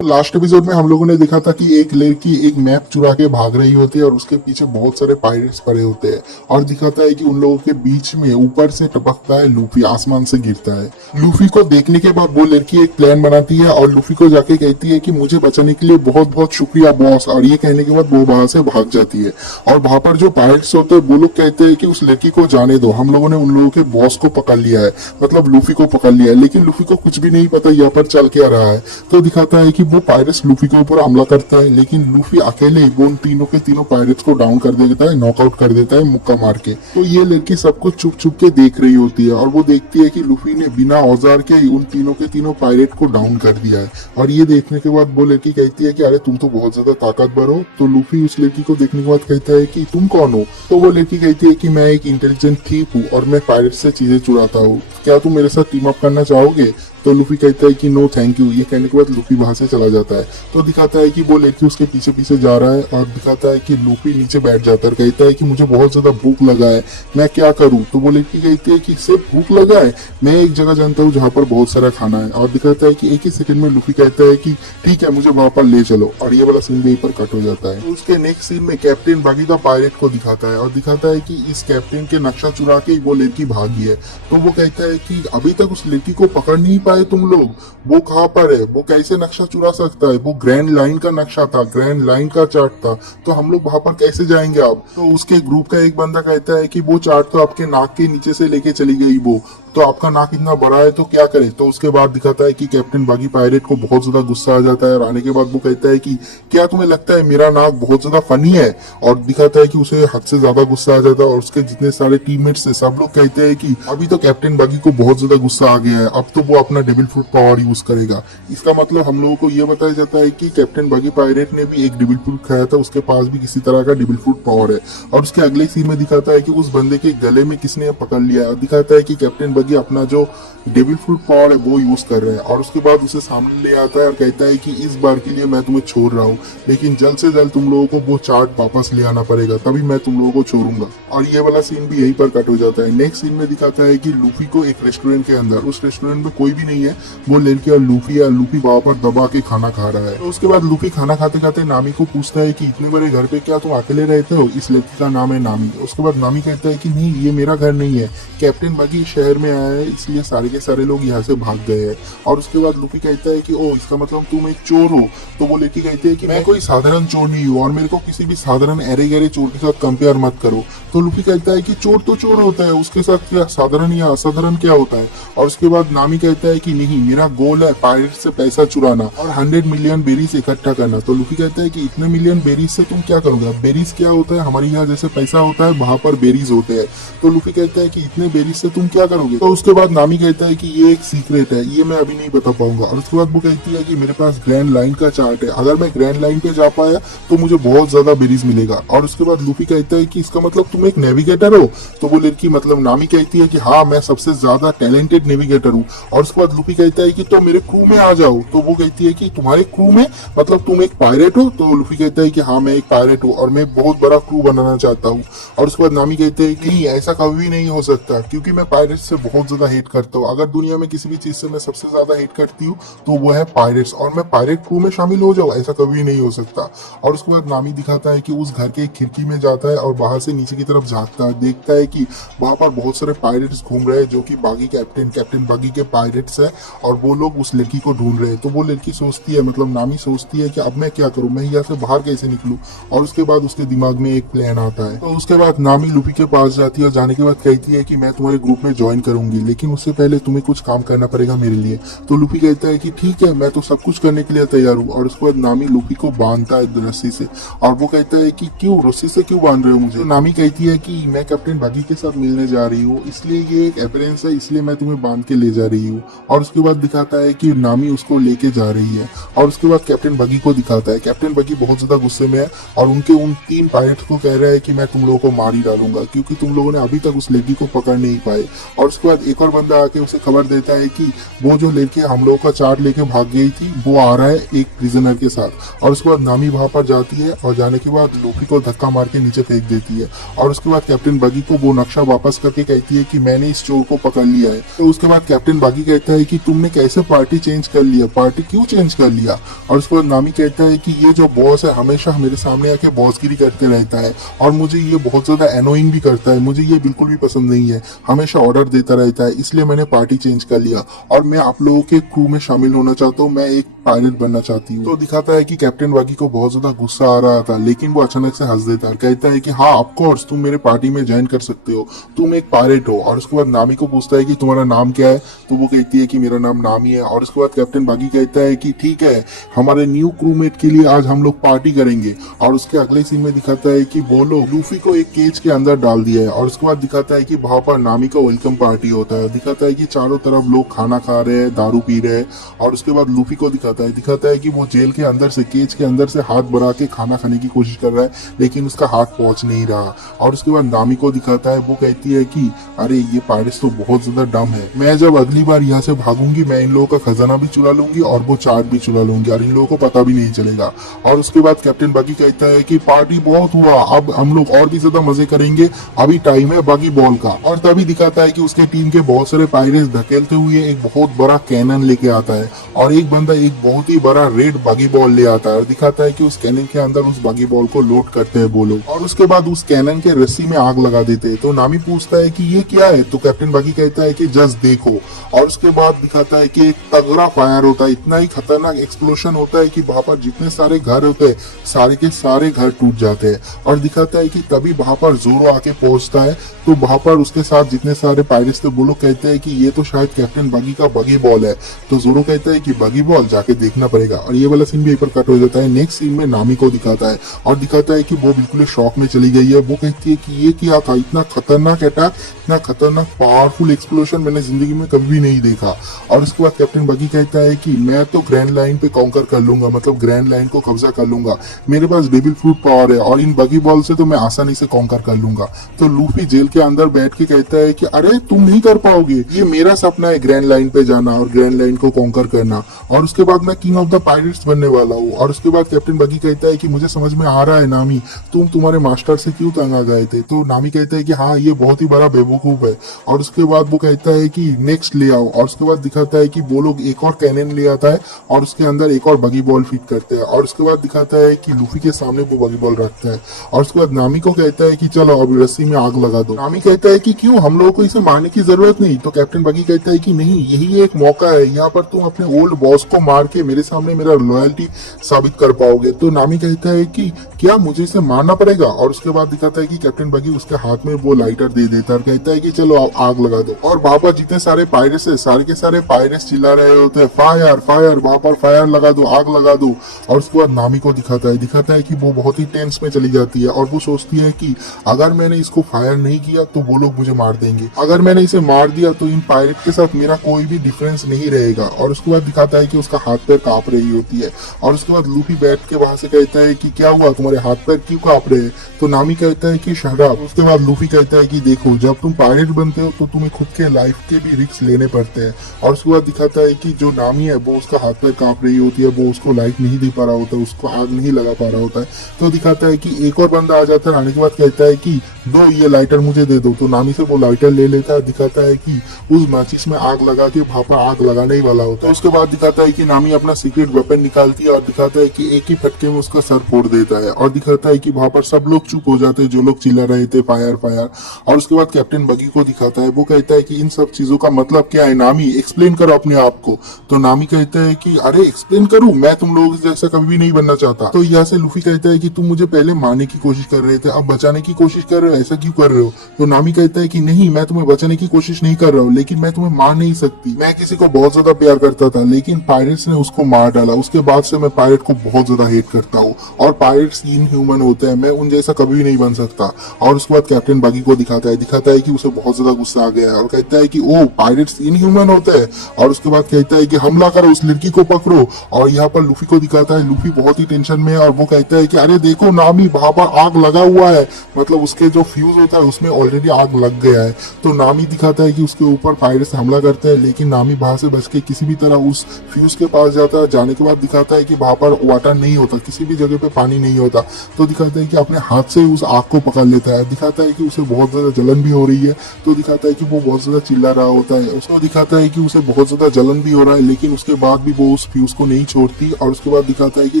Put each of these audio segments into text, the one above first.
Last episode में हम लोगों ने देखा था कि एक लड़की एक मैप चुरा के भाग रही होती है और उसके पीछे बहुत सारे पायरेट्स पड़े होते हैं और दिखाता है कि उन लोगों के बीच में ऊपर से टपकता है लूफी, आसमान से गिरता है। लूफी को देखने के बाद वो लड़की एक प्लान बनाती है और लूफी को जाके कहती है कि मुझे बचाने के लिए बहुत बहुत शुक्रिया बॉस, और ये कहने के बाद वो वहां से भाग जाती है। और वहां पर जो पायरेट्स होते हैं वो लोग कहते हैं कि उस लड़की को जाने दो, हम लोगों ने उन लोगों के बॉस को पकड़ लिया है, मतलब लूफी को पकड़ लिया है। लेकिन लूफी को कुछ भी नहीं पता यहाँ पर चल क्या रहा है। तो दिखाता है कि वो पायरेट्स लूफी के ऊपर हमला करता है, लेकिन लूफी अकेले ही वो उन तीनों के तीनों पायरेट्स को डाउन कर देता है, नॉकआउट कर देता है मुक्का मार के। तो ये लड़की सब कुछ छुप छुप के देख रही होती है और वो देखती है कि लूफी ने बिना औजार के ही उन तीनों के तीनों पायरेट को डाउन कर दिया है। और ये देखने के बाद वो लड़की कहती है कि अरे तुम तो बहुत ज्यादा ताकतवर हो। तो लूफी उस लड़की को देखने के बाद कहता है कि तुम कौन हो। तो वो लड़की कहती है कि मैं एक इंटेलिजेंट थीफ हूँ और मैं पायरेट से चीजें चुराता हूँ, क्या तुम मेरे साथ टीम अप करना चाहोगे। तो लूफी कहता है कि नो थैंक यू। ये कहने के बाद लूफी वहां से चला जाता है। तो दिखाता है कि वो लड़की उसके पीछे पीछे जा रहा है और दिखाता है कि लूफी नीचे बैठ जाता है और कहता है कि मुझे बहुत ज्यादा भूख लगा है, मैं क्या करूं। तो वो लड़की कहती है कि सिर्फ भूख लगा है, मैं एक जगह जानता हूँ जहाँ पर बहुत सारा खाना है। और दिखाता है कि एक ही सेकंड में लूफी कहता है कि ठीक है मुझे वहां पर ले चलो, और ये वाला सीन भी यहीं पर कट हो जाता है। तो उसके नेक्स्ट सीन में कैप्टन बागीदा पायरेट को दिखाता है और दिखाता है कि इस कैप्टन के नक्शा चुरा के वो लड़की भागी है। तो वो कहता है कि अभी तक उस लड़की को पकड़ नहीं पाए तुम लोग, वो कहाँ पर है, वो कैसे नक्शा चुरा सकता है, वो ग्रैंड लाइन का नक्शा था, ग्रैंड लाइन का चार्ट था, तो हम लोग वहां पर कैसे जाएंगे अब। तो उसके ग्रुप का एक बंदा कहता है कि वो चार्ट तो आपके नाक के नीचे से लेके चली गई वो, तो आपका नाक इतना बड़ा है तो क्या करे। तो उसके बाद दिखाता है कि कैप्टन बागी पायरेट को बहुत ज्यादा गुस्सा आ जाता है और आने के बाद वो कहता है कि क्या तुम्हें लगता है मेरा नाक बहुत ज्यादा फनी है। और दिखाता है कि उसे हद से ज्यादा गुस्सा आ जाता है और उसके जितने सारे टीममेट्स है सब लोग कहते हैं कि अभी तो कैप्टन बागी को बहुत ज्यादा गुस्सा आ गया है, अब तो वो अपना डेविल फ्रूट पावर यूज करेगा। इसका मतलब हम लोगों को यह बताया जाता है कि कैप्टन बागी पायरेट ने भी एक डेविल फ्रूट खाया था, उसके पास भी किसी तरह का डेविल फ्रूट पावर है। और उसके अगले सीन में दिखाता है कि उस बंदे के गले में किसने पकड़ लिया है और दिखाता है कि कैप्टन बागी अपना जो डेविल फ्रूट पावर है वो यूज कर रहे हैं। और उसके बाद उसे सामने ले आता है और कहता है कि इस बार के लिए मैं तुम्हें छोड़ रहा हूँ, लेकिन जल्द से जल्द तुम लोगों को वो चार्ट वापस ले आना पड़ेगा, तभी मैं तुम लोगों को छोड़ूंगा। और ये वाला सीन भी यहीं पर कट हो जाता है। नेक्स्ट सीन में दिखाता है कि लूफी को एक रेस्टोरेंट के अंदर, उस रेस्टोरेंट में कोई भी नहीं है, वो लड़की और लूफी है, लूफी वहां पर दबा के खाना खा रहा है। तो उसके बाद लूफी खाना खाते खाते नामी को पूछता है कि इतने बड़े घर पे क्या तुम अकेले रहते हो, इस लड़की का नाम है नामी। उसके बाद नामी कहता है कि नहीं ये मेरा घर नहीं है, कैप्टन बागी शहर में आया है इसलिए सारे के सारे लोग यहाँ से भाग गए हैं। और उसके बाद लूफी कहता है कि ओ इसका मतलब तुम एक चोर हो। तो वो लड़की कहती है कि मैं कोई साधारण चोर नहीं हूँ और मेरे को किसी भी साधारण एरे गहरे चोर के साथ कंपेयर मत करो। तो लूफी कहता है कि चोर तो चोर होता है, उसके साथ क्या साधारण या असाधारण क्या होता है। और उसके बाद नामी कहता है कि नहीं मेरा गोल है पायरेट से पैसा चुराना और 100 मिलियन बेरीज इकट्ठा करना। तो लूफी कहता है कि इतने मिलियन बेरीज से तुम क्या करोगे। बेरीज क्या होता है, हमारे यहाँ जैसे पैसा होता है वहां पर बेरीज होते हैं। तो लूफी कहता है कि इतने बेरीज से तुम क्या करोगे। तो उसके बाद नामी कहता है कि ये एक सीक्रेट है, ये मैं अभी नहीं बता पाऊंगा। और उसके बाद वो कहती है कि मेरे पास ग्रैंड लाइन का चार्ट है, अगर मैं ग्रैंड लाइन पे जा पाया तो मुझे बहुत ज्यादा बेरीज मिलेगा। और उसके बाद लूफी कहता है कि इसका मतलब तुम एक नेविगेटर हो। तो वो लड़की मतलब नामी कहती है कि हाँ मैं सबसे ज्यादा टैलेंटेड नेविगेटर हूँ। और उसके बाद लूफी कहता है कि तो मेरे क्रू में आ जाओ। तो वो कहती है कि तुम्हारे क्रू में मतलब तुम एक पायरेट हो। तो लूफी कहता है कि हाँ मैं एक पायरेट हूँ और मैं बहुत बड़ा क्रू बनाना चाहता हूँ। और उसके बाद नामी कहते हैं कि नहीं ऐसा कभी भी नहीं हो सकता, क्योंकि मैं पायरेट से बहुत ज्यादा हेट करता हूँ। अगर दुनिया में किसी भी चीज से मैं सबसे ज्यादा हेट करती हूँ तो वो है पायरेट्स, और मैं पायरेट क्रू में शामिल हो जाऊँ ऐसा कभी नहीं हो सकता। और उसके बाद नामी दिखाता है कि उस घर के एक खिड़की में जाता है और बाहर से नीचे की तरफ झांकता है, देखता है कि वहां पर बहुत सारे पायरेट्स घूम रहे हैं जो कि बागी कैप्टन बागी के पायरेट्स है और वो लोग उस लड़की को ढूंढ रहे हैं। तो वो लड़की सोचती है मतलब नामी सोचती है कि अब मैं क्या करूं, मैं यहाँ से बाहर कैसे निकलूं। और उसके बाद उसके दिमाग में एक प्लान आता है। तो उसके बाद नामी लूफी के पास जाती है और जाने के बाद कहती है कि मैं तुम्हारे ग्रुप में ज्वाइन करूंगी, लेकिन उससे पहले तुम्हें कुछ काम करना पड़ेगा मेरे लिए। तो लूफी कहता है कि ठीक है मैं तो सब कुछ करने के लिए तैयार हूँ। और उसके बाद नामी लूफी को बांधता है रस्सी से और वो कहता है कि क्यों रस्सी से क्यों बांध रहे हो मुझे। तो नामी कहती है कि मैं कैप्टन बागी के साथ मिलने जा रही हूँ, इसलिए ये एक अपीयरेंस है, इसलिए मैं तुम्हें बांध के ले जा रही हूँ। और उसके बाद दिखाता है कि नामी उसको लेके जा रही है। और उसके बाद कैप्टन बागी को दिखाता है, कैप्टन बागी बहुत ज्यादा गुस्से में है और उनके उन 3 पायरेट्स को कह रहा है कि मैं तुम लोगों को मार ही डालूंगा, क्योंकि तुम लोगों ने अभी तक उस लड़की को पकड़ नहीं पाए। और उसके बाद एक और बंदा आके उसे खबर देता है कि वो जो लड़की हम लोगों का चार्ट लेके भाग गई थी वो आ रहा है एक प्रिजनर के साथ। और उसके बाद नामी वहां पर जाती है और जाने के बाद लूफी को धक्का मार के नीचे फेंक देती है। और उसके बाद कैप्टन बगी को वो नक्शा वापस करके कहती है कि मैंने इस चोर को पकड़ लिया है। तो उसके बाद कैप्टन बगी कहता है कि तुमने कैसे पार्टी चेंज कर लिया, पार्टी क्यों चेंज कर लिया। और उसके बाद नामी कहता है कि ये जो बॉस है हमेशा मेरे सामने आके बॉसगिरी करते रहता है और मुझे ये बहुत ज्यादा एनोइंग भी करता है, मुझे ये बिल्कुल भी पसंद नहीं है, हमेशा ऑर्डर देता रहता है, इसलिए मैंने पार्टी चेंज कर लिया और मैं आप लोगों के क्रू में शामिल होना चाहता हूँ, मैं एक पायलट बनना चाहती हूँ। तो दिखाता है कि कैप्टन वागी को बहुत ज्यादा गुस्सा आ रहा था, लेकिन वो अचानक से हंस देता है, कहता है कि हाँ ऑफ कोर्स तुम मेरे पार्टी में ज्वाइन कर सकते हो, तुम एक पायलट हो। और उसके बाद नामी को पूछता है कि तुम्हारा नाम क्या है, तो वो कहती है कि मेरा नाम नामी है। और उसके बाद कैप्टन बागी कहता है कि ठीक है, हमारे न्यू क्रूमेट के लिए आज हम लोग पार्टी करेंगे। और उसके अगले सीन में दिखाता है कि वो लोग लूफी को एक केज के अंदर डाल दिया है। और उसके बाद दिखाता है कि वहां पर नामी का वेलकम पार्टी होता है, दिखाता है कि चारों तरफ लोग खाना खा रहे हैं, दारू पी रहे हैं। और उसके बाद लूफी को दिखाता है कि वो जेल के अंदर से, केज के अंदर से हाथ बढ़ा के खाना खाने की कोशिश कर रहा है, लेकिन उसका हाथ पहुंच नहीं रहा। और उसके बाद नामी को दिखाता है, वो कहती है कि अरे ये पायरेट्स तो बहुत ज्यादा डम है, मैं जब अगली बार यहाँ से भागूंगी मैं इन लोगों का खजाना भी चुरा लूंगी और वो चार्ट भी चुरा लूंगी और इन लोगों को पता भी नहीं चलेगा। और उसके बाद कैप्टन बागी कहता है कि पार्टी बहुत हुआ, अब हम लोग और भी ज्यादा मजे करेंगे, अभी टाइम है बागी बॉल का। और तभी दिखाता है कि उसके टीम के बहुत सारे पायरेट्स धकेलते हुए एक बहुत बड़ा कैनन लेके आता है और एक बंदा एक बहुत ही बड़ा रेड बागी बॉल ले आता है और दिखाता है कि उस कैनन के अंदर उस बागी बॉल को लोड करते हैं वो लोग और उसके बाद उस कैनन के रस्सी में आग लगा देते हैं। तो नामी पूछता है कि ये क्या है, तो कैप्टन बागी कहता है कि जस्ट देखो। और उसके बाद दिखाता है कि एक तगड़ा फायर होता है, इतना ही खतरनाक एक्सप्लोशन होता है कि वहां पर जितने सारे घर होते हैं सारे के सारे घर टूट जाते हैं। और दिखाता है कि तभी वहां पर जोरो आके पहुंचता है, तो वहां पर उसके साथ जितने सारे पायरेट्स थे वो लोग कहते हैं कि ये तो शायद कैप्टन बागी का बगी बॉल है। तो जोरो कहता है कि बगी बॉल जाके देखना पड़ेगा। और ये वाला सीन भी एक बार कट हो जाता है। नेक्स्ट सीन में नामी को दिखाता है और दिखाता है कि वो बिल्कुल शॉक में चली गई है। वो कहती है कि ये क्या था, इतना खतरनाक अटैक, इतना खतरनाक पावरफुल एक्सप्लोशन मैंने जिंदगी में कभी भी नहीं देखा। और उसके बाद कैप्टन बगी कहता है कि मैं तो ग्रैंड लाइन पे कॉन्कर कर लूंगा, मतलब ग्रैंड लाइन को कब्जा कर लूंगा, मेरे पास डेविल फ्रूट पावर है और इन बगी बॉल से तो मैं आसानी से कॉन्कर कर लूंगा। तो लूफी जेल के अंदर बैठ के कहता है कि अरे तुम नहीं कर पाओगे, ये मेरा सपना है ग्रैंड लाइन पे जाना और ग्रैंड लाइन को कॉन्कर करना, और उसके बाद मैं किंग ऑफ द पायरेट्स बनने वाला हूँ। और उसके बाद कैप्टन बगी कहता है कि मुझे समझ में आ रहा है नामी, तुम तुम्हारे मास्टर से क्यों तंग आ गए थे। तो नामी कहता है कि हाँ ये बहुत ही बड़ा बेवकूफ है। और उसके बाद वो कहता है कि नेक्स्ट ले आओ। और उसके बाद दिखाता है कि वो लोग एक और कैनन ले आता है और उसके अंदर एक और बगी बॉल फिट करते हैं। और उसके बाद दिखाता है कि लूफी के सामने वो बगी बॉल रखता है और उसके बाद नामी को कहता है कि चलो अब रस्सी में आग लगा दो। नामी कहता है कि क्यों, हम लोगों को इसे मारने की जरूरत नहीं। तो कैप्टन बगी कहता है कि नहीं, यही एक मौका है, यहाँ पर तुम अपने ओल्ड बॉस को मार के मेरे सामने मेरा लॉयल्टी साबित कर पाओगे। तो नामी कहता है कि क्या मुझे इसे मारना पड़ेगा। और उसके बाद दिखाता है कि कैप्टन बगी उसके हाथ में वो लाइटर दे देता है और कहता है कि चलो आग लगा दो। और वहां पर जितने सारे पायरेट्स है सारे के सारे पायरेट्स चिल्ला रहे होते हैं फायर फायर, वहां पर फायर लगा दो, आग लगा दो। और उसके बाद नामी को दिखाता है कि वो बहुत ही टेंस में चली जाती है और वो सोचती है कि अगर मैंने इसको फायर नहीं किया तो वो लोग मुझे मार देंगे, अगर मैंने इसे मार दिया तो इन पायरेट के साथ मेरा कोई भी डिफरेंस नहीं रहेगा। और उसके बाद दिखाता है कि उसका हाथ पैर कांप रही होती है। और उसके बाद लूफी बैठ के वहां से कहता है कि क्या हुआ, तुम्हारे हाथ पैर क्यों कांप रहे हैं। तो नामी कहता है कि शराब। उसके बाद लूफी कहता है कि देखो जब तुम पायरेट बनते हो तो तुम्हें खुद के लाइफ के भी रिस्क लेने पड़ते हैं। और उसके बाद दिखाता है कि जो नामी है वो उसका हाथ पैर कांप रही होती है, वो उसको लाइट नहीं दे पा रहा होता है, उसको आग नहीं लगा पा रहा होता है। तो दिखाता है कि एक और बंदा आ जाता है, आने के बाद कहता है कि दो ये लाइटर मुझे दे दो। तो नामी से वो लाइटर ले लेता है। दिखाता है कि उस माचिस में आग लगा के वहां पर आग लगाने ही वाला होता है। उसके बाद दिखाता है कि नामी अपना सीक्रेट वेपन निकालती है और दिखाता है कि एक ही फटके में उसका सर फोड़ देता है। और दिखाता है कि वहां पर सब लोग चुप हो जाते हैं जो लोग चिल्ला रहे थे फायर फायर। और उसके बाद कैप्टन बगी को दिखाता है, वो कहता है कि इन सब चीजों का मतलब क्या है, नामी एक्सप्लेन करो अपने आप को। तो नामी कहता है कि अरे एक्सप्लेन करूं, मैं तुम लोगों जैसा कभी भी नहीं बनना चाहता। तो यहाँ से लूफी कहता है कि तुम मुझे पहले मारने की कोशिश कर रहे थे, अब बचाने की कोशिश कर रहे हो, ऐसा क्यों कर रहे हो। तो नामी कहता है कि नहीं, मैं तुम्हें बचाने की कोशिश नहीं कर रहा हूँ, लेकिन मैं तुम्हें मार नहीं सकती, मैं किसी को बहुत ज्यादा प्यार करता था लेकिन पायरेट्स ने उसको मार डाला, उसके बाद से मैं पायरेट को बहुत ज्यादा हेट करता हूँ और पायरेट्स इनह्यूमन होते हैं, मैं उन जैसा कभी भी नहीं बन सकता। और उसके बाद कैप्टन बगी को दिखाता है कि उसे बहुत ज्यादा गुस्सा आ गया है और कहता है कि ओ पायरेट्स इनह्यूमन होते हैं। और उसके बाद कहता है कि हमला करो, उस लड़की को पकड़ो। और यहाँ पर लूफी को दिखाता है, लूफी बहुत ही टेंशन में है और वो कहता है कि अरे देखो नामी वहां पर आग लगा हुआ है, मतलब उसके जो फ्यूज होता है उसमें ऑलरेडी आग लग गया है। तो नामी दिखाता है कि उसके ऊपर पायरेट्स हमला करते हैं, लेकिन नामी वहां से बच के किसी भी तरह उस फ्यूज के पास जाता है। जाने के बाद दिखाता है कि वहां पर वाटर नहीं होता, किसी भी जगह पे पानी नहीं होता। तो दिखाता है कि अपने हाथ से उस आग को पकड़ लेता है। दिखाता है कि उसे बहुत ज्यादा जलन भी हो रही है। तो दिखाता है कि वो बहुत ज्यादा चिल्ला रहा होता है। उसको दिखाता है कि उसे बहुत ज्यादा जलन भी हो रहा है, लेकिन उसके बाद भी वो उस फ्यूज को नहीं छोड़ती। और उसके बाद दिखाता है कि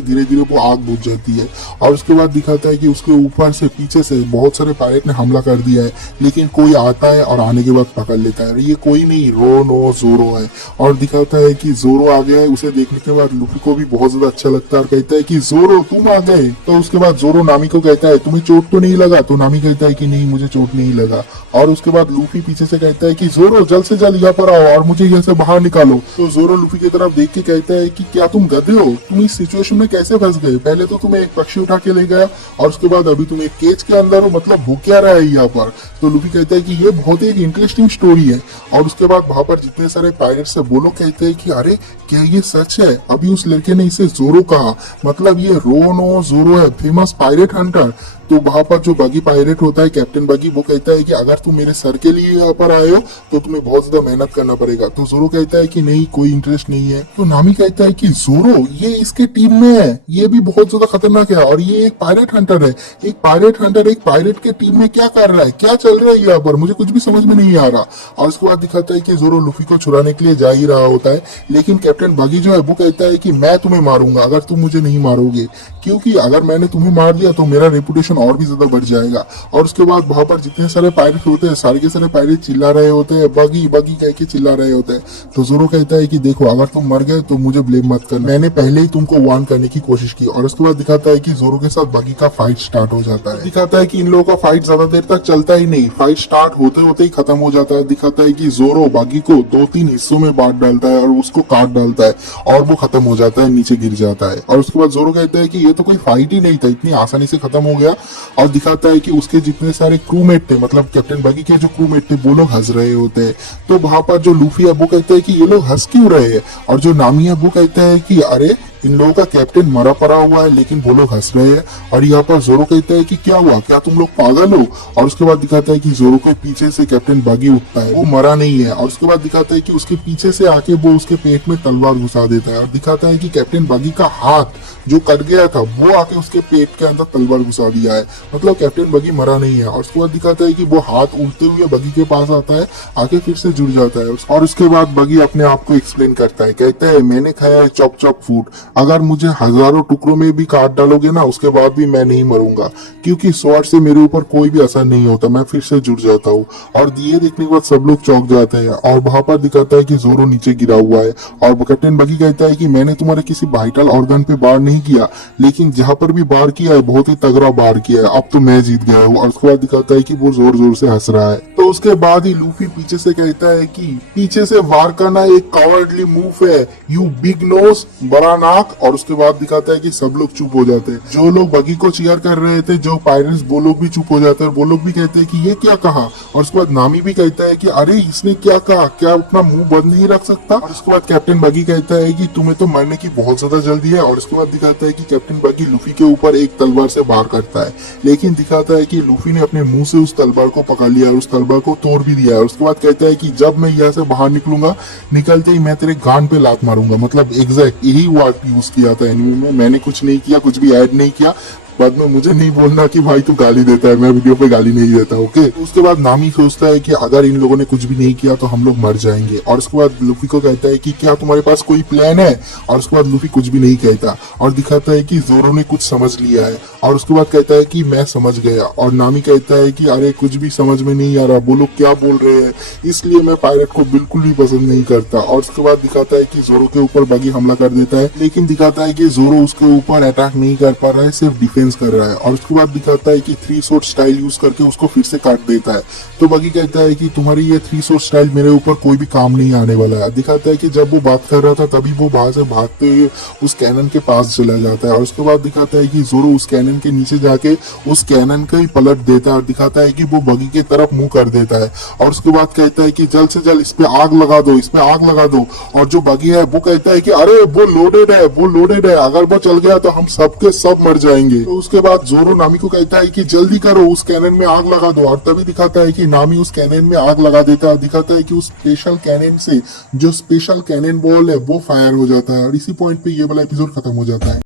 धीरे धीरे वो आग बुझ जाती है। और उसके बाद दिखाता है कि उसके ऊपर से पीछे से बहुत सारे पायरेट ने हमला कर दिया है, लेकिन कोई आता है और आने के बाद पकड़ लेता है। ये कोई नहीं, रोनो जोरो है। और दिखाता है कि जोरो आ गया है। उसे देखने के बाद लूफी को भी बहुत ज्यादा अच्छा लगता है और कहता है कि जोरो तुम आ गए। तो उसके बाद जोरो नामी को कहता है तुम्हें चोट तो नहीं लगा? तो नामी कहता है कि नहीं, मुझे चोट नहीं लगा। और उसके बाद लूफी पीछे से कहता है कि जोरो जल्द से जल्द यहाँ पर आओ और मुझे यहाँ से बाहर निकालो। तो जोरो लूफी की तरफ देख के कहता है कि क्या तुम गधे हो? तुम इस सिचुएशन में कैसे फंस गए? पहले तो तुम्हें एक पक्षी उठा के ले गया और उसके बाद अभी तुम एक केज के अंदर हो, मतलब हो क्या रहा है यहाँ पर? तो लूफी कहता है कि ये बहुत ही इंटरेस्टिंग स्टोरी है। और उसके बाद वहां पर जितने सारे पायरेट्स है वो लोग कहते हैं कि अरे क्या ये सच है? अभी उस लड़के ने इसे जोरो कहा, मतलब ये रोनो जोरो है, फेमस पायरेट हंटर। तो वहां पर जो बगी पायरेट होता है, कैप्टन बगी, वो कहता है कि अगर तुम मेरे सर के लिए यहाँ पर आए हो तो तुम्हें बहुत ज्यादा मेहनत करना पड़ेगा। तो जोरो कहता है कि नहीं, कोई इंटरेस्ट नहीं है। तो नामी कहता है कि जोरो ये इसके टीम में है, ये भी बहुत ज्यादा खतरनाक है और ये एक पायरेट हंटर है। एक पायरेट हंटर एक पायरेट के टीम में क्या कर रहा है, क्या चल रहा है यहाँ पर? मुझे कुछ भी समझ में नहीं आ रहा। और उसके बाद दिखाता है कि जोरो लूफी को छुड़ाने के लिए जा ही रहा होता है, लेकिन कैप्टन बगी जो है वो कहता है कि मैं तुम्हें मारूंगा अगर तुम मुझे नहीं मारोगे, क्योंकि अगर मैंने तुम्हें मार दिया तो मेरा रेपुटेशन और भी ज्यादा बढ़ जाएगा। और उसके बाद वहां पर जितने सारे पायरेट होते हैं, सारे के सारे पायरेट चिल्ला रहे होते हैं, बगी बगी कह के चिल्ला रहे होते हैं। तो जोरो कहता है कि देखो, अगर तुम मर गए तो मुझे ब्लेम मत कर, मैंने पहले ही तुमको वार्न करने की कोशिश की। और उसके बाद दिखाता है कि जोरो के साथ बगी का फाइट स्टार्ट हो जाता है। दिखाता है कि इन लोगों का फाइट ज्यादा देर तक चलता ही नहीं, फाइट स्टार्ट होते होते ही खत्म हो जाता है। दिखाता है कि जोरो बगी को 2-3 हिस्सों में बांट डालता है और उसको काट डालता है और वो खत्म हो जाता है, नीचे गिर जाता है। और उसके बाद जोरो कहता है कि ये तो कोई फाइट ही नहीं था, इतनी आसानी से खत्म हो गया। और दिखाता है कि उसके जितने सारे क्रूमेट थे, मतलब कैप्टन बगी के जो क्रूमेट थे, वो लोग हंस रहे होते हैं। तो वहां पर जो लूफी है वो कहते हैं कि ये लोग हंस क्यों रहे हैं? और जो नामी है वो कहता है कि अरे इन लोगों का कैप्टन मरा पड़ा हुआ है, लेकिन वो लोग हंस रहे हैं। और यहाँ पर जोरो कहता है कि क्या हुआ, क्या तुम लोग पागल हो? और उसके बाद दिखाता है कि जोरो के पीछे से कैप्टन बगी उठता है, वो मरा नहीं है। और उसके बाद दिखाता है कि उसके पीछे से आके वो उसके पेट में तलवार घुसा देता है। और दिखाता है कि कैप्टन बगी का हाथ जो कट गया था वो आके उसके पेट के अंदर तलवार घुसा दिया है, मतलब कैप्टन बगी मरा नहीं है। और उसके बाद दिखाता है कि वो हाथ उड़ते हुए बगी के पास आता है, आके फिर से जुड़ जाता है। और उसके बाद बगी अपने आप को एक्सप्लेन करता है, कहता है मैंने खाया है चॉप चॉप फूड, अगर मुझे हजारों टुकड़ों में भी काट डालोगे ना, उसके बाद भी मैं नहीं मरूंगा, क्योंकि स्वॉर्ड से मेरे ऊपर कोई भी असर नहीं होता, मैं फिर से जुड़ जाता हूँ। और ये देखने के बाद सब लोग चौंक जाते हैं। और वहां पर दिखाता है कि जोरो नीचे गिरा हुआ है। और कैप्टन बगी कहता है कि मैंने तुम्हारे किसी वाइटल ऑर्गन पे वार नहीं किया, लेकिन जहां पर भी वार किया है बहुत ही तगड़ा वार किया है, अब तो मैं जीत गया हूँ। और उसके बाद दिखाता है कि वो जोर जोर से हंस रहा है। तो उसके बाद ही लूफी पीछे से कहता है कि पीछे से वार करना एक कॉवर्डली मूव है, यू बिग नोज, बड़ा नाक। और उसके बाद दिखाता है कि सब लोग चुप हो जाते हैं। जो लोग बगी को चीयर कर रहे थे, जो पायरेट्स, वो लोग भी चुप हो जाते हैं। वो लोग भी कहते हैं कि ये क्या कहा। और उसके बाद नामी भी कहता है कि अरे इसने क्या कहा, क्या अपना मुंह बंद नहीं रख सकता। और उसके बाद कैप्टन बगी कहता है कि तुम्हें तो मरने की बहुत ज्यादा जल्दी है। और उसके बाद दिखाता है कि कैप्टन बगी लूफी के ऊपर एक तलवार से वार करता है, लेकिन दिखाता है कि लूफी ने अपने मुंह से उस तलवार को पकड़ लिया और उस तलवार को तोड़ भी दिया है। और उसके बाद कहता है कि जब मैं यहाँ से बाहर निकलूंगा, निकलते ही मैं तेरे गान पे लात मारूंगा, मतलब एग्जैक्ट यही वर्ड यूज किया था एनिमे में, मैंने कुछ नहीं किया, कुछ भी ऐड नहीं किया। बाद में मुझे नहीं बोलना कि भाई तू गाली देता है, मैं वीडियो पे गाली नहीं देता, ओके। तो उसके बाद नामी सोचता है कि अगर इन लोगों ने कुछ भी नहीं किया तो हम लोग मर जाएंगे। और उसके बाद लूफी को कहता है कि क्या तुम्हारे पास कोई प्लान है। और उसके बाद लूफी कुछ भी नहीं कहता और दिखाता है कि जोरो ने कुछ समझ लिया है। और उसके बाद कहता है कि मैं समझ गया। और नामी कहता है कि अरे कुछ भी समझ में नहीं आ रहा, वो लोग क्या बोल रहे हैं, इसलिए मैं पायरेट को बिल्कुल भी पसंद नहीं करता। और उसके बाद दिखाता है कि जोरो के ऊपर बगी हमला कर देता है, लेकिन दिखाता है कि जोरो उसके ऊपर अटैक नहीं कर पा रहा है, सिर्फ डिफेंस कर रहा है। और उसके बाद दिखाता है कि 3 sword स्टाइल यूज करके उसको फिर से काट देता है। तो बगी कहता है कि तुम्हारी ये 3 sword स्टाइल मेरे ऊपर कोई भी काम नहीं आने वाला है। दिखाता है कि जब वो बात कर रहा था तभी वो वहां से भागते हुए उस कैनन के पास चला जाता है। और उसके बाद दिखाता है कि जोरो उस कैनन के नीचे जाके उस कैनन का ही पलट देता है और दिखाता है कि वो बगी की तरफ मुंह कर देता है। और उसके बाद कहता है कि जल्द से जल्द इस पे आग लगा दो, इस पे आग लगा दो। और जो बगी है वो कहता है कि अरे वो लोडेड है, वो लोडेड है, अगर वो चल गया तो हम सबके सब मर जाएंगे। तो उसके बाद जोरो नामी को कहता है कि जल्दी करो, उस कैनन में आग लगा दो, और तभी दिखाता है कि नामी उस कैनन में आग लगा देता है। दिखाता है कि उस स्पेशल कैनन से जो स्पेशल कैनन बॉल है वो फायर हो जाता है, और इसी पॉइंट पे ये वाला एपिसोड खत्म हो जाता है।